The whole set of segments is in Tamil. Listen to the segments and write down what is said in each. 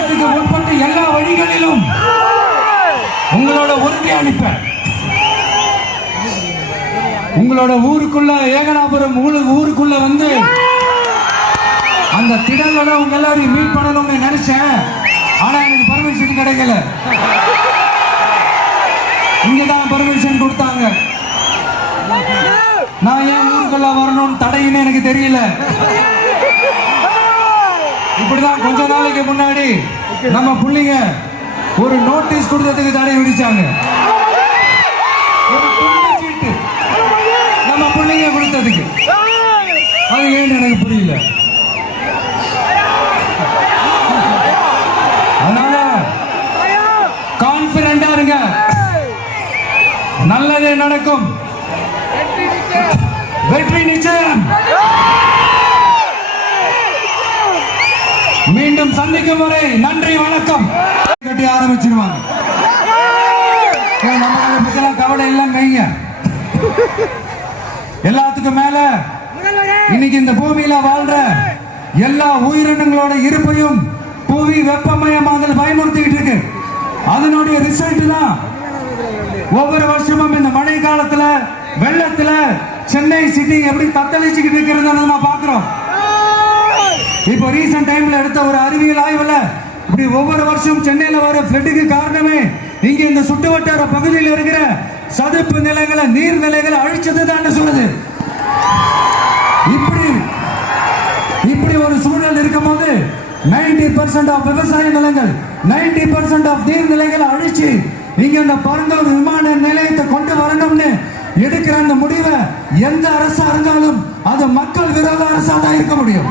சட்டத்துக்கு உட்பட்டு எல்லா வழிகளிலும் உங்களோட உறுதி அளிப்ப உங்களோட ஊருக்குள்ள ஏகனாபுரம் ஊருக்குள்ள வந்து அந்த திடல்ல உங்க எல்லாரையும் மீட் பண்ணணும்னு நினைச்சேன். ஆனா எனக்கு பர்மிஷன் கிடைக்கல. இங்கதான் பர்மிஷன் கொடுத்தாங்க. நான் ஏன் ஊருக்குள்ள வரணும்னு தடைன்னு எனக்கு தெரியல. இப்படிதான் கொஞ்ச நாளைக்கு முன்னாடி நம்ம புள்ளிங்க ஒரு நோட்டீஸ் கொடுத்ததுக்கு தடை விதிச்சாங்க. நம்ம புள்ளிங்க கொடுத்ததுக்கு அது ஏன்னு எனக்கு புரியல. அதனால கான்பிடண்டா இருங்க, நல்லதே நடக்கும், வெற்றி நிச்சயம். மீண்டும் சந்திக்கும் வரை நன்றி, வணக்கம். கட்டி ஆரம்பிச்சிருவாங்க. நம்ம பத்திலாம் கவலை எல்லாம் கைங்க. எல்லாத்துக்கும் மேல இன்னைக்கு இந்த பூமியில வாழ்ற எல்லா உயிரினங்களோட இருப்பையும் புவி வெப்பமயமாதல் பயமுறுத்திட்டு இருக்கு. அதனுடைய ரிசல்ட் தான் ஒவ்வொரு வருஷமும் இந்த மழை காலத்துல வெள்ளத்துல சென்னை சிட்டி எப்படி தத்தளிச்சுக்கிட்டு இருக்கிறத நம்ம பாக்குறோம். இப்போ ரீசன்ட் டைம்ல எடுத்த ஒரு அறிவியல் ஆய்வுல இப்படி ஒவ்வொரு வருஷம் சென்னையில வர ஃப்ளட்டுக்கு காரணமே இங்க இந்த சுற்றுவட்டார பகுதியில் இருக்கிற சதுப்பு நிலைகளை நீர்நிலைகளை அழிச்சது தான் சொல்லுது. இப்படி ஒரு சூழல் இருக்கும் போது 90% ஆஃப் விவசாய நிலங்கள் 90% ஆஃப் நீர்நிலைகளை அழிச்சு இங்க இந்த பரந்தூர் விமான நிலையத்தை கொண்டு வரணும்னு எடுக்கிற அந்த முடிவை எந்த அரசா இருந்தாலும் அது மக்கள் விரோத அரசா தான் இருக்க முடியும்.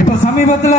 இப்ப சமீபத்துல